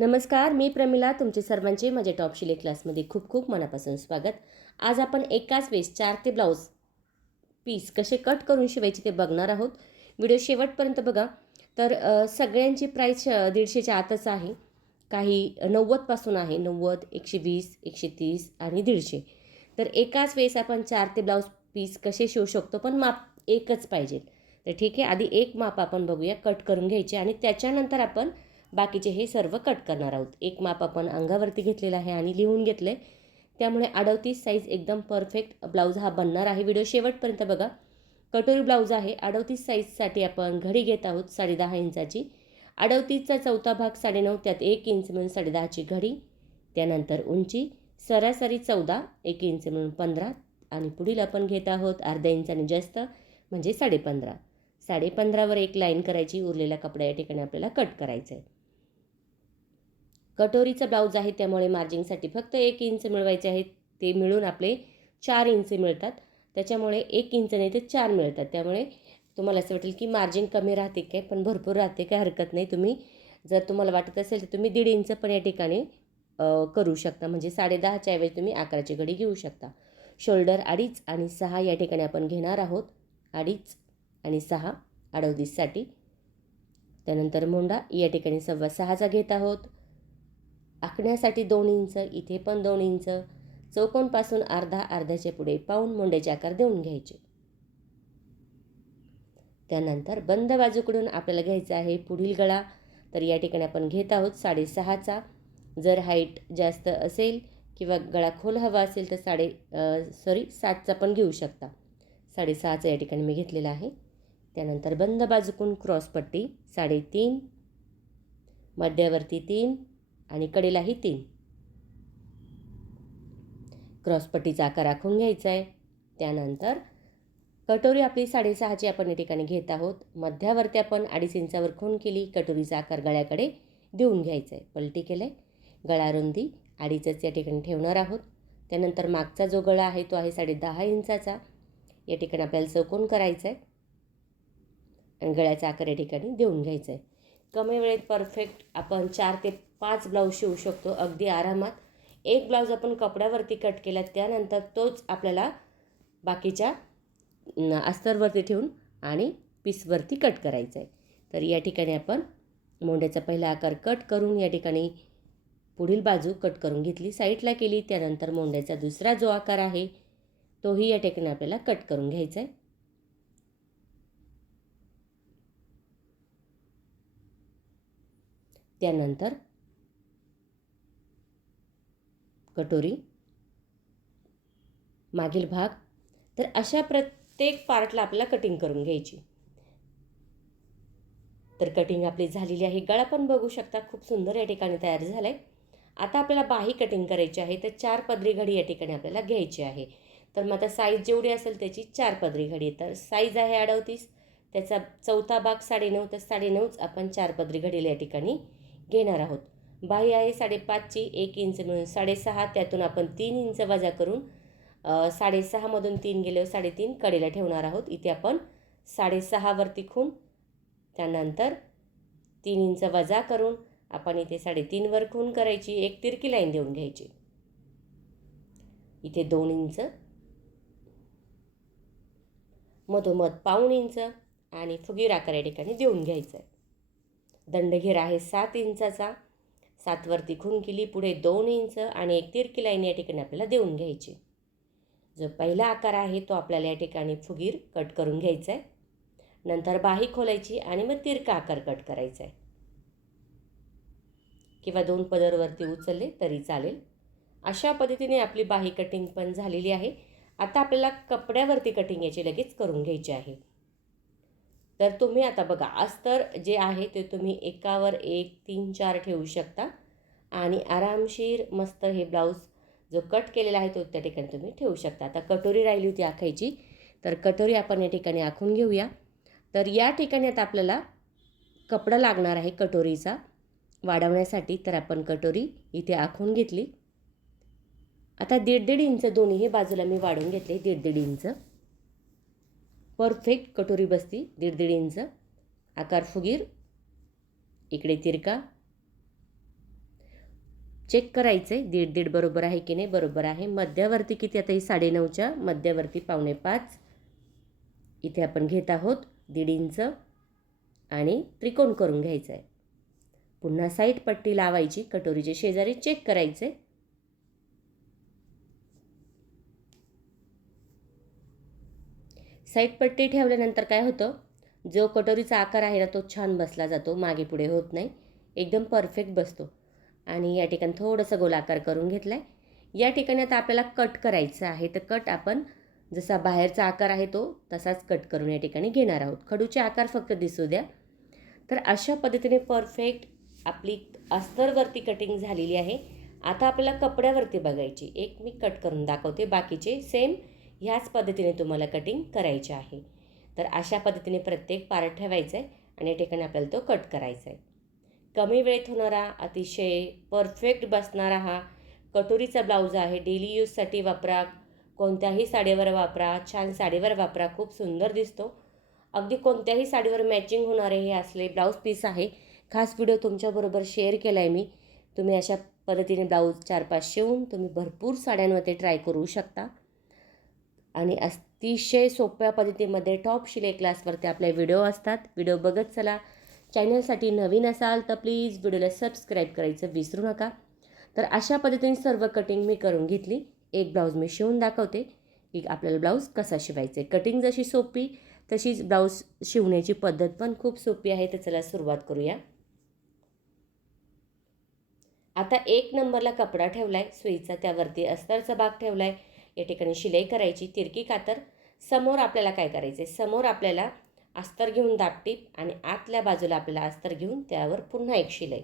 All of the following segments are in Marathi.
नमस्कार मी प्रमिला तुमचे सर्वांचे माझ्या टॉप शिले क्लासमध्ये खूप खूप मनापासून स्वागत. आज आपण एकाच वेळेस चार ते ब्लाऊज पीस कसे कट करून शिवायचे ते बघणार आहोत. व्हिडिओ शेवटपर्यंत बघा. तर सगळ्यांची प्राईस दीडशेच्या आतच आहे. काही नव्वदपासून आहे. नव्वद एकशे वीस एकशे तीस आणि दीडशे. तर एकाच वेळेस आपण चार ते ब्लाऊज पीस कसे शिवू शकतो? पण माप एकच पाहिजे. तर ठीक आहे आधी एक माप आपण बघूया कट करून घ्यायचे आणि त्याच्यानंतर आपण बाकीचे हे सर्व कट करणार आहोत. एक माप आपण अंगावरती घेतलेलं आहे आणि लिहून घेतलं आहे त्यामुळे अडवतीस साईज एकदम परफेक्ट ब्लाऊज हा बनणार आहे. व्हिडिओ शेवटपर्यंत बघा. कटोरी ब्लाऊज आहे. अडवतीस साईजसाठी आपण घडी घेत आहोत साडेदहा इंचाची. अडवतीसचा चौथा भाग साडेनऊ त्यात एक इंच मिळून साडेदहाची घडी. त्यानंतर उंची. सरासरी चौदा एक इंच मिळून पंधरा. आणि पुढील आपण घेत आहोत अर्ध्या इंचाने जास्त म्हणजे साडेपंधरा. साडेपंधरावर एक लाईन करायची उरलेला कपडा या ठिकाणी आपल्याला कट करायचा आहे कटोरीचा ब्लाऊज आहे त्यामुळे मार्जिंगसाठी फक्त एक इंच मिळवायचे आहेत. ते मिळून आपले चार इंच मिळतात. त्याच्यामुळे एक इंच नाही ते चार मिळतात. त्यामुळे तुम्हाला असं वाटेल की मार्जिन कमी राहते काय? पण भरपूर राहते काय हरकत नाही. तुम्ही जर तुम्हाला वाटत असेल तर तुम्ही दीड इंच पण या ठिकाणी करू शकता. म्हणजे साडेदहाच्या ऐवजी तुम्ही अकराची घडी घेऊ शकता. शोल्डर अडीच आणि सहा या ठिकाणी आपण घेणार आहोत. अडीच आणि सहा अडवतीससाठी त्यानंतर मुंडा या ठिकाणी सव्वा सहाचा घेत आहोत. आखण्यासाठी दोन इंच इथे पण दोन इंच. चौकोनपासून अर्धा अर्ध्याच्या पुढे पाऊन मोंड्याचे आकार देऊन घ्यायचे. त्यानंतर बंद बाजूकडून आपल्याला घ्यायचा आहे पुढील गळा. तर या ठिकाणी आपण घेत आहोत साडेसहाचा. जर हाईट जास्त असेल किंवा गळा खोल हवा असेल तर साडे सॉरी सातचा पण घेऊ शकता. साडेसहाचा या ठिकाणी मी घेतलेला आहे. त्यानंतर बंद बाजूकून क्रॉसपट्टी साडेतीन. मध्यावरती तीन. आणि कडेलाही तीन. क्रॉसपट्टीचा आकार आखून घ्यायचा आहे त्यानंतर कटोरी आपली साडेसहाची आपण या ठिकाणी घेत आहोत. मध्यावरती आपण अडीच इंचावर खून केली कटोरीचा आकार गळ्याकडे देऊन घ्यायचा आहे पलटी केलं आहे गळा रुंदी अडीचच या ठिकाणी ठेवणार आहोत. त्यानंतर मागचा जो गळा आहे तो आहे साडे दहा इंचाचा. या ठिकाणी आपल्याला चौकोन करायचा आहे आणि गळ्याचा आकार या ठिकाणी देऊन घ्यायचा आहे कमी वेळेत परफेक्ट आपण चार ते पाच ब्लाऊज शिवू शकतो. अगदी आरामात. एक ब्लाऊज आपण कपड्यावरती कट केला त्यानंतर तोच आपल्याला बाकीच्या अस्तरवरती ठेवून आणि पीसवरती कट करायचा आहे तर या ठिकाणी आपण मोंड्याचा पहिला आकार कट करून या ठिकाणी पुढील बाजू कट करून घेतली साईडला केली त्यानंतर मोंड्याचा दुसरा जो आकार आहे तोही या ठिकाणी आपल्याला कट करून घ्यायचा आहे त्यानंतर कटोरी मागील भाग. तर अशा प्रत्येक पार्टला आपल्याला कटिंग करून घ्यायची. तर कटिंग आपली झालेली आहे. गळा पण बघू शकता खूप सुंदर या ठिकाणी तयार झाला आहे आता आपल्याला बाही कटिंग करायची आहे. तर चार पदरी घडी या ठिकाणी आपल्याला घ्यायची आहे. तर मग आता साईज जेवढी असेल त्याची चार पदरी घडी. तर साईज आहे अडवतीस त्याचा चौथा भाग साडेनऊ तर साडेनऊच आपण चार पदरी घडीला या ठिकाणी घेणार आहोत. बाही आहे साडेपाचची एक इंच मिळून साडेसहा त्यातून आपण तीन इंच वजा करून साडेसहामधून तीन गेल्यावर साडेतीन कडेला ठेवणार आहोत. इथे आपण साडेसहावरती खून त्यानंतर तीन इंच वजा करून आपण इथे साडेतीनवर खून करायची एक तिरकी लाईन देऊन घ्यायची. इथे दोन इंच मधोमध पाऊण इंच आणि फुगीर आकार या ठिकाणी देऊन घ्यायचं आहे दंडघेरा आहे. सात इंचाचा सातवरती खुणकिली केली पुढे दोन इंच आणि एक तिरकी लाईन या ठिकाणी आपल्याला देऊन घ्यायची. जो पहिला आकार आहे तो आपल्याला या ठिकाणी फुगीर कट करून घ्यायचा आहे नंतर बाही खोलायची आणि मग तिरका आकार कट करायचा आहे किंवा दोन पदरवरती उचलले तरी चालेल. अशा पद्धतीने आपली बाही कटिंग पण झालेली आहे. आता आपल्याला कपड्यावरती कटिंग याची लगेच करून घ्यायची आहे. तर तुम्ही आता बघा अस्तर जे आहे ते तुम्ही एकावर एक तीन चार ठेवू शकता. आणि आरामशीर मस्त हे ब्लाऊज जो कट केलेला आहे तो त्या ठिकाणी तुम्ही ठेवू शकता. आता कटोरी राहिली होती आखायची तर कटोरी आपण या ठिकाणी आखून घेऊया. तर या ठिकाणी आता आपल्याला कपडा लागणार आहे कटोरीचा. वाढवण्यासाठी तर आपण कटोरी इथे आखून घेतली. आता दीड दीड इंच दोन्ही बाजूला मी वाढवून घेतले दीड दीड इंच. परफेक्ट कटोरी बसती दीड दीड इंच. आकार फुगीर. इकडे तिरका. चेक करायचं आहे दीड दीड बरोबर आहे की नाही? बरोबर आहे. मध्यावरती किती? आता ही साडेनऊच्या मध्यावरती पावणे पाच. इथे आपण घेत आहोत दीड इंच. आणि त्रिकोण करून घ्यायचं आहे पुन्हा साईड पट्टी लावायची. कटोरीचे शेजारी चेक करायचे साईड पट्टी ठेवल्यानंतर काय होतं? जो कटोरीचा आकार आहे ना तो छान बसला जातो मागे पुढे होत नाही. एकदम परफेक्ट बसतो. आणि या ठिकाणी थोडंसं गोलाकार करून घेतला आहे या ठिकाणी आता आपल्याला कट करायचं आहे. तर कट आपण जसा बाहेरचा आकार आहे तो तसाच कट करून या ठिकाणी घेणार आहोत. खडूचे आकार फक्त दिसू द्या. तर अशा पद्धतीने परफेक्ट आपली अस्तरवरती कटिंग झालेली आहे. आता आपल्याला कपड्यावरती बघायची. एक मी कट करून दाखवते. बाकीचे सेम ह्याच पद्धतीने तुम्हाला कटिंग करायची आहे. तर अशा पद्धतीने प्रत्येक पार्ट ठेवायचा आहे आणि या ठिकाणी आपल्याला तो कट करायचा आहे कमी वेळेत होणारा अतिशय परफेक्ट बसणारा हा कटोरीचा ब्लाऊज आहे. डेली यूजसाठी वापरा कोणत्याही साडीवर वापरा छान साडीवर वापरा खूप सुंदर दिसतो. अगदी कोणत्याही साडीवर मॅचिंग होणारे हे असले ब्लाऊज पीस आहे. खास व्हिडिओ तुमच्याबरोबर शेअर केला आहे मी. तुम्ही अशा पद्धतीने ब्लाऊज चार पाच शिवून तुम्ही भरपूर साड्यांमध्ये ट्राय करू शकता. आणि अतिशय सोप्या पद्धतीमध्ये टॉप शिलाई क्लासवरती आपले व्हिडिओ असतात. व्हिडिओ बघत चला. चॅनलसाठी नवीन असाल तर प्लीज व्हिडिओला सबस्क्राईब करायचं विसरू नका. तर अशा पद्धतीने सर्व कटिंग मी करून घेतली. एक ब्लाऊज मी शिवून दाखवते. की आपल्याला ब्लाऊज कसा शिवायचा आहे? कटिंग जशी सोपी तशीच ब्लाऊज शिवण्याची पद्धत पण खूप सोपी आहे. तर चला सुरुवात करूया. आता एक नंबरला कपडा ठेवला आहे सुईचा त्यावरती अस्तरचा भाग ठेवला आहे या ठिकाणी शिलाई करायची तिरकी कातर. समोर आपल्याला काय करायचं आहे समोर आपल्याला अस्तर घेऊन दापटीप आणि आतल्या बाजूला आपल्याला अस्तर घेऊन त्यावर पुन्हा एक शिलाई.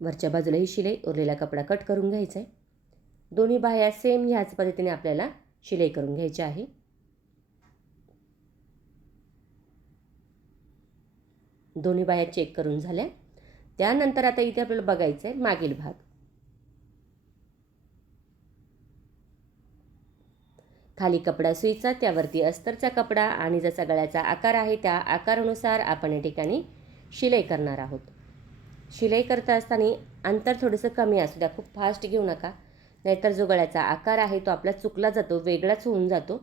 वरच्या बाजूला ही शिलाई उरलेला कपडा कट करून घ्यायचा आहे दोन्ही बाह्या सेम ह्याच पद्धतीने आपल्याला शिलाई करून घ्यायची आहे. दोन्ही बाह्या चेक करून झाल्या. त्यानंतर आता इथे आपल्याला बघायचं आहे मागील भाग. खाली कपडा सुईचा त्यावरती अस्तरचा कपडा आणि जसा गळ्याचा आकार आहे त्या आकारानुसार आपण या ठिकाणी शिलाई करणार आहोत. शिलाई करता असताना अंतर थोडंसं कमी असू द्या खूप फास्ट घेऊ नका. नाहीतर जो गळ्याचा आकार आहे तो आपला चुकला जातो वेगळाच होऊन जातो.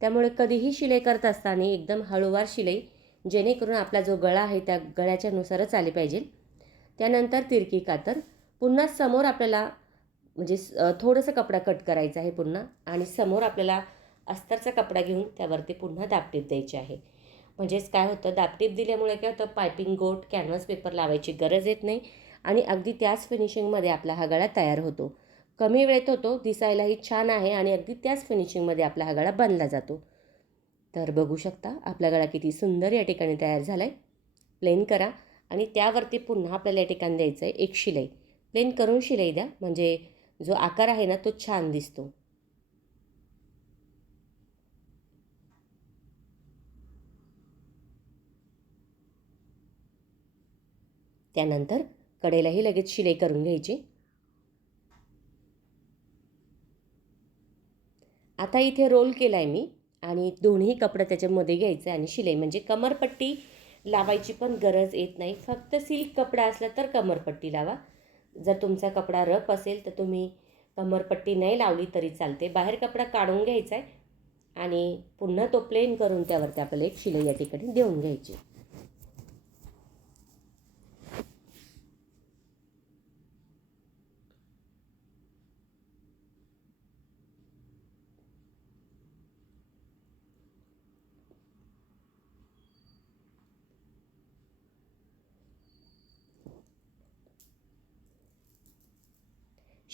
त्यामुळे कधीही शिलाई करत असताना एकदम हळूवार शिलाई जेणेकरून आपला जो गळा आहे त्या गळ्याच्यानुसारच आले पाहिजे. त्यानंतर तिरकी कातर. पुन्हा समोर आपल्याला म्हणजे थोडंसं कपडा कट करायचा आहे पुन्हा आणि समोर आपल्याला अस्तरचा कपडा घेऊन त्यावरती पुन्हा दापटीप द्यायची आहे. म्हणजेच काय होतं? दापटीप दिल्यामुळे काय होतं? पायपिंग गोट कॅनव्हास पेपर लावायची गरज येत नाही आणि अगदी त्याच फिनिशिंगमध्ये आपला हा गळा तयार होतो. कमी वेळेत होतो दिसायलाही छान आहे आणि अगदी त्याच फिनिशिंगमध्ये आपला हा गळा बनला जातो. तर बघू शकता आपला गळा किती सुंदर या ठिकाणी तयार झाला आहे प्लेन करा. आणि त्यावरती पुन्हा आपल्याला या ठिकाणी द्यायचं आहे एक शिलाई. प्लेन करून शिलाई द्या. म्हणजे जो आकार आहे ना तो छान दिसतो. त्यानंतर कडेलाही लगेच शिलाई करून घ्यायची. आता इथे रोल केला आहे मी आणि दोन्ही कपडं त्याच्यामध्ये घ्यायचं आहे आणि शिलाई. म्हणजे कमरपट्टी लावायची पण गरज येत नाही. फक्त सिल्क कपडा असला तर कमरपट्टी लावा. जर तुमचा कपडा रफ असेल तर तुम्ही कमरपट्टी नाही लावली तरी चालते. बाहेर कपडा काढून घ्यायचा आहे आणि पुन्हा तो प्लेन करून त्यावरती आपल्याला एक शिलाई या ठिकाणी देऊन घ्यायची.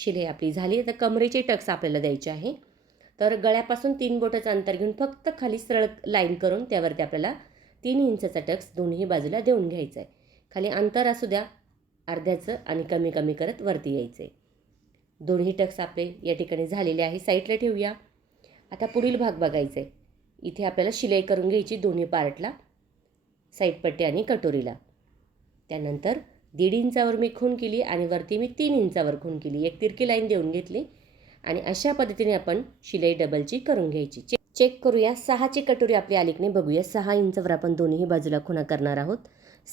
शिलाई आपली झाली. आता कमरेचे टक्स आपल्याला द्यायचे आहे. तर गळ्यापासून तीन बोटाचं अंतर घेऊन फक्त खाली सरळ लाईन करून त्यावरती आपल्याला तीन इंचाचा टक्स दोन्ही बाजूला देऊन घ्यायचा आहे. खाली अंतर असू द्या अर्ध्याचं आणि कमी कमी करत वरती यायचं आहे दोन्ही टक्स आपले या ठिकाणी झालेले आहे. साईडला ठेवूया. आता पुढील भाग बघायचा आहे इथे आपल्याला शिलाई करून घ्यायची दोन्ही पार्टला साईडपट्टी आणि कटोरीला. त्यानंतर दीड इंचावर मी खून केली आणि वरती मी तीन इंचावर खून केली. एक तिरकी लाईन देऊन घेतली आणि अशा पद्धतीने आपण शिलाई डबलची करून घ्यायची. चे चेक करूया. सहाची कटोरी आपली आली की नाही बघूया. सहा इंचावर आपण दोन्ही बाजूला खुणा करणार आहोत.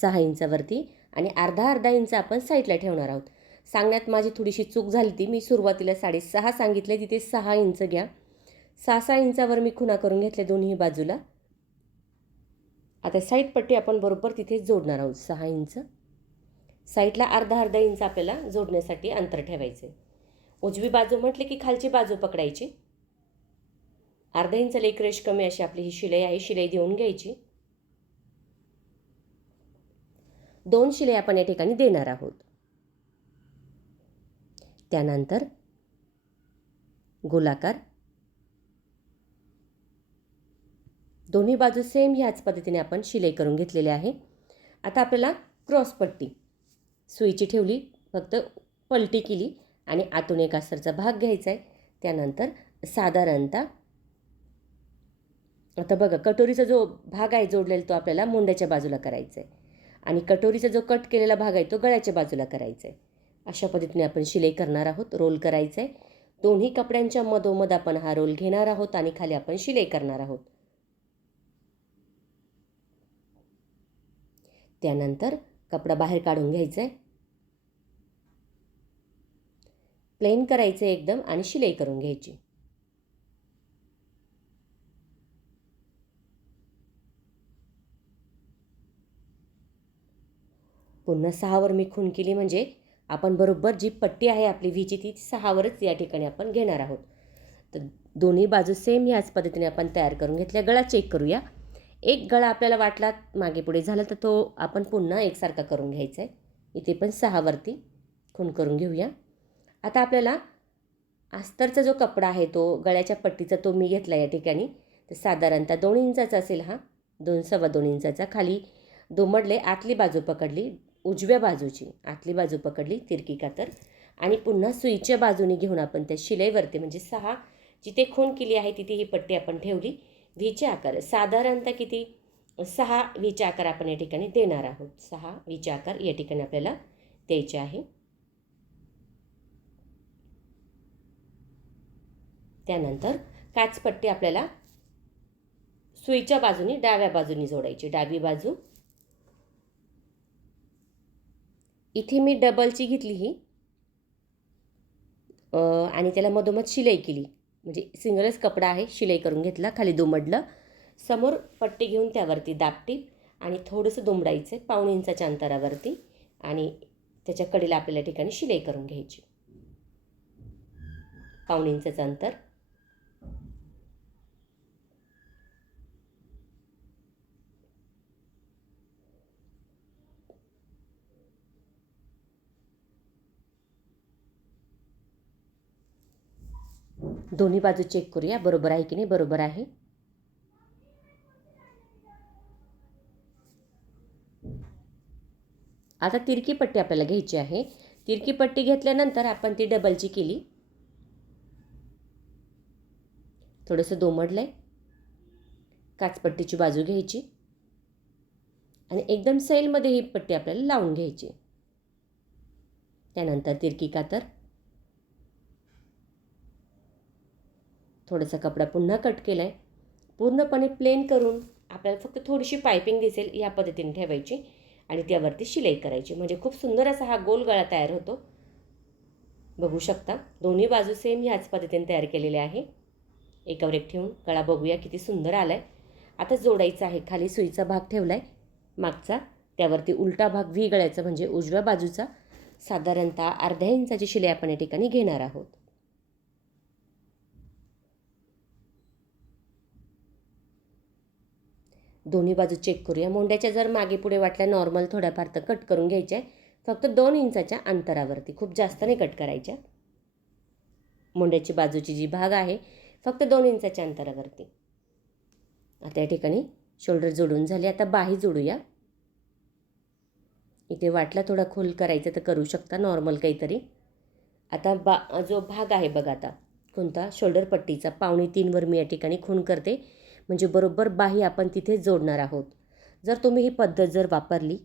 सहा इंचावरती आणि अर्धा अर्धा इंच आपण साईडला ठेवणार आहोत. सांगण्यात माझी थोडीशी चूक झाली ती. मी सुरुवातीला साडेसहा सांगितले. तिथे सहा इंच घ्या. सहा सहा इंचावर मी खुणा करून घेतल्या दोन्ही बाजूला. आता साईड पट्टी आपण बरोबर तिथे जोडणार आहोत. सहा इंच. साईडला अर्धा अर्धा इंच आपल्याला जोडण्यासाठी अंतर ठेवायचं. आहे उजवी बाजू म्हटले की खालची बाजू पकडायची. अर्धा इंच एक रेश कमी अशी आपली ही शिलाई आहे शिलाई देऊन घ्यायची. दोन शिलाई आपण या ठिकाणी देणार आहोत. त्यानंतर गोलाकार दोन्ही बाजू सेम ह्याच पद्धतीने आपण शिलाई करून घेतलेली आहे. आता आपल्याला क्रॉस पट्टी. सुईची ठेवली फक्त पलटी केली आणि आतून एक अस्तरचा भाग घ्यायचा आहे त्यानंतर साधारणतः आता बघा कटोरीचा जो भाग आहे जोडलेला तो आपल्याला मुंड्याच्या बाजूला करायचा आहे आणि कटोरीचा जो कट केलेला भाग आहे तो गळ्याच्या बाजूला करायचा आहे अशा पद्धतीने आपण शिलाई करणार आहोत रोल करायचा आहे दोन्ही कपड्यांच्या मधोमध आपण हा रोल घेणार आहोत आणि खाली आपण शिलाई करणार आहोत. त्यानंतर कपडा बाहेर काढून घ्यायचा आहे प्लेन करायचं एकदम आणि शिलाई करून घ्यायची. पुन्हा सहावर मी खून केली म्हणजे आपण बरोबर जी पट्टी आहे आपली व्हीची ती सहावरच या ठिकाणी आपण घेणार आहोत. तर दोन्ही बाजू सेम ह्याच पद्धतीने आपण तयार करून घेतल्या. गळा चेक करूया. एक गळा आपल्याला वाटला मागे पुढे झाला तर तो आपण पुन्हा एकसारखा करून घ्यायचा आहे. इथे पण सहावरती खून करून घेऊया. आता आपल्याला अस्तरचा जो कपडा आहे तो गळ्याच्या पट्टीचा तो मी घेतला या ठिकाणी. तर साधारणतः दोन इंचाचा असेल हा दोन सव्वा दोन इंचाचा. खाली दुमडले आतली बाजू पकडली उजव्या बाजूची आतली बाजू पकडली तिरकी कातर. आणि पुन्हा सुईच्या बाजूने घेऊन आपण त्या शिलाईवरती म्हणजे सहा जिथे खूण केली आहे तिथे ही पट्टी आपण ठेवली. व्हीचे आकार साधारणतः किती? सहा व्हीचे आकार आपण या ठिकाणी देणार आहोत. सहा व्हीचे आकार या ठिकाणी आपल्याला द्यायचे आहे. त्यानंतर काचपट्टी आपल्याला सुईच्या बाजूनी डाव्या बाजूनी जोडायची. डावी बाजू. इथे मी डबलची घेतली ही. आणि त्याला मधोमध शिलाई केली. म्हणजे सिंगलच कपडा आहे शिलाई करून घेतला खाली दुमडलं. समोर पट्टी घेऊन त्यावरती दापटी आणि थोडंसं दुमडायचं पाऊण इंचाच्या अंतरावरती. आणि त्याच्या कडेला आपल्याला ठिकाणी शिलाई करून घ्यायची. पाऊण इंचाचं अंतर. दोन्ही बाजू चेक करूया. बरोबर आहे की नाही? बरोबर आहे. आता तिरकी पट्टी आपल्याला घ्यायची आहे. तिरकी पट्टी घेतल्यानंतर आपण ती डबलची केली. थोडंसं दोमडलं आहे काचपट्टीची बाजू घ्यायची. आणि एकदम सैलमध्ये ही पट्टी आपल्याला लावून घ्यायची. त्यानंतर तिरकी कातर. थोडासा कपडा पुन्हा कट केला आहे पूर्णपणे प्लेन करून आपल्याला फक्त थोडीशी पायपिंग दिसेल या पद्धतीने ठेवायची आणि त्यावरती शिलाई करायची. म्हणजे खूप सुंदर असा हा गोल गळा तयार होतो. बघू शकता दोन्ही बाजू सेम ह्याच पद्धतीने तयार केलेले आहे. एकावर एक ठेवून गळा बघूया किती सुंदर आला आहे आता जोडायचा आहे खाली सुईचा भाग ठेवला आहे मागचा त्यावरती उलटा भाग व्ही गळ्याचा म्हणजे उजव्या बाजूचा. साधारणतः अर्ध्या इंचाची शिलाई आपण या ठिकाणी घेणार आहोत. दोन्ही बाजू चेक करूया. मोंड्याच्या जर मागे पुढे वाटल्या नॉर्मल थोड्याफार तर कट करून घ्यायच्या आहे फक्त दोन इंचाच्या अंतरावरती खूप जास्त नाही कट करायच्या. मोंड्याची बाजूची जी भाग आहे फक्त दोन इंचाच्या अंतरावरती. आता या ठिकाणी शोल्डर जोडून झाले. आता बाही जोडूया. इथे वाटला थोडा खोल करायचं तर करू शकता नॉर्मल काहीतरी. आता बा जो भाग आहे बघा आता कोणता? शोल्डर पट्टीचा. पावणे तीनवर मी या ठिकाणी खून करते. म्हणजे बरोबर बाही आपण तिथे जोडणार आहोत. जर तुम्ही ही पद्धत जर वापरली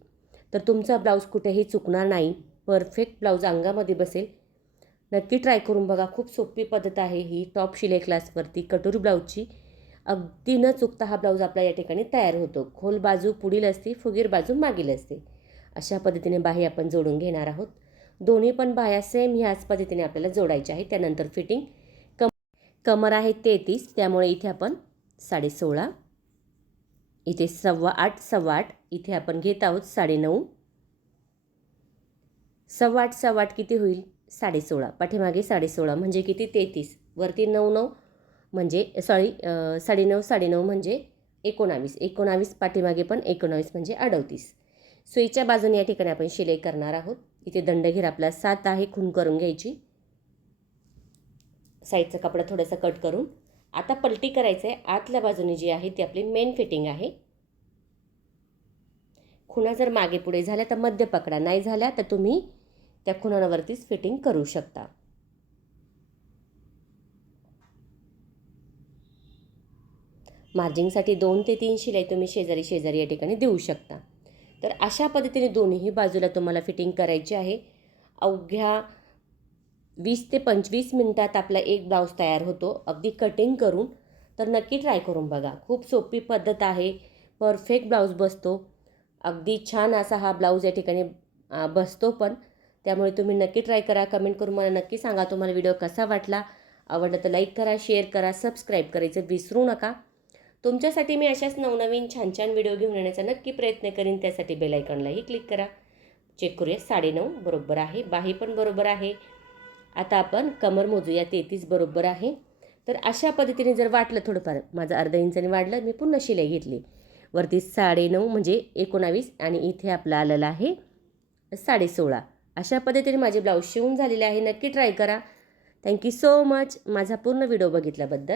तर तुमचा ब्लाऊज कुठेही चुकणार नाही. परफेक्ट ब्लाऊज अंगामध्ये बसेल. नक्की ट्राय करून बघा. खूप सोपी पद्धत आहे ही. टॉप शिलाई क्लासवरती कटोरी ब्लाऊजची. अगदी न चुकता हा ब्लाऊज आपला या ठिकाणी तयार होतो. खोल बाजू पुढील असते फुगीर बाजू मागील असते. अशा पद्धतीने बाही आपण जोडून घेणार आहोत. दोन्ही पण बाह्या सेम ह्याच पद्धतीने आपल्याला जोडायच्या आहे. त्यानंतर फिटिंग कम कमर आहे तेहतीस. त्यामुळे इथे आपण साडे सोळा इथे सव्वा आठ सव्वा आठ इथे आपण घेत आहोत साडेनऊ. सव्वा आठ सव्वा आठ किती होईल? साडेसोळा. पाठीमागे साडेसोळा म्हणजे किती? तेहतीस. वरती नऊ नऊ म्हणजे सॉरी साडेनऊ साडेनऊ म्हणजे एकोणावीस. एकोणावीस पाठीमागे पण एकोणावीस म्हणजे अडतीस. सुईच्या बाजूने या ठिकाणी आपण शिलाई करणार आहोत. इथे दंडघेर आपला सात आहे खून करून घ्यायची. साईडचा कपडा थोडासा कट करून. आता पलटी करायचं आहे आतल्या बाजूने जी आहे ती आपली मेन फिटिंग आहे. खुणा जर मागे पुढे झाल्या तर मध्य पकडा. नाही झाल्या तर तुम्ही त्या खुणांवरतीच फिटिंग करू शकता. मार्जिंगसाठी दोन ते तीन शिलाई तुम्ही शेजारी शेजारी या ठिकाणी देऊ शकता. तर अशा पद्धतीने दोन्ही बाजूला तुम्हाला फिटिंग करायची आहे. अवघ्या वीस ते पंचवीस मिनटात आपला एक ब्लाऊज तयार होतो. अगदी कटिंग करून. तर नक्की ट्राय करून बघा. खूप सोपी पद्धत आहे. परफेक्ट ब्लाऊज बसतो. अगदी छान असा हा ब्लाऊज या ठिकाणी बसतो पण. त्यामुळे तुम्ही नक्की ट्राय करा. कमेंट करून मला नक्की सांगा तुम्हाला व्हिडिओ कसा वाटला. आवडला तर लाईक करा शेअर करा सबस्क्राईब करायचं विसरू नका. तुमच्यासाठी मी अशाच नवनवीन छान छान व्हिडिओ घेऊन येण्याचा नक्की प्रयत्न करीन. त्यासाठी बेलायकॉनलाही क्लिक करा. चेक करूया. साडेनऊ बरोबर आहे. बाही पण बरोबर आहे. आता आपण कमर मोजूया तेहतीस बरोबर आहे. तर अशा पद्धतीने जर वाटलं थोडंफार माझं अर्धा इंचाने वाढलं मी पुन्हा शिलाई घेतली. वरती साडेनऊ म्हणजे एकोणावीस आणि इथे आपलं आलेला आहे साडेसोळा. अशा पद्धतीने माझे ब्लाऊज शिवून झालेले आहे. नक्की ट्राय करा. थँक्यू सो मच माझा पूर्ण व्हिडिओ बघितल्याबद्दल.